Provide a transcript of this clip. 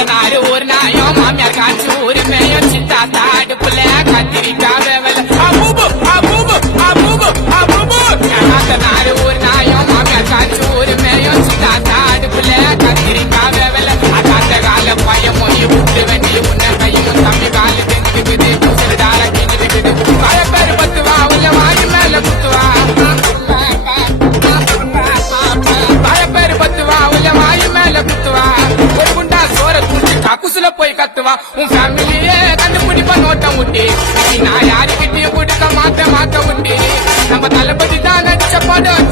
இந்த நாலு ஒரு நாயும் மாமியார் காட்சி ஒரு மேயம் சித்தா தாடு புள்ள கத்திரிக்கா வேவல. அபூபு அபூபு அபூபு அபூபு. இந்த நாலு ஒரு நாயும் மாமியார் காட்சி ஒரு மேயம் சித்தா தாடு புள்ள கத்திரிக்கா வேவல. அதாந்த கால பயம் மொழி விட்டு வேண்டிய பாவம் உன் ஃபேமிலியே கண்டுபிடிப்பா நோட்டம் உண்டு நான் யாருக்கிட்டையும் கொடுக்க மாட்ட மாட்ட. உண்டு நம்ம தளபதி தான் நடிச்ச படம்.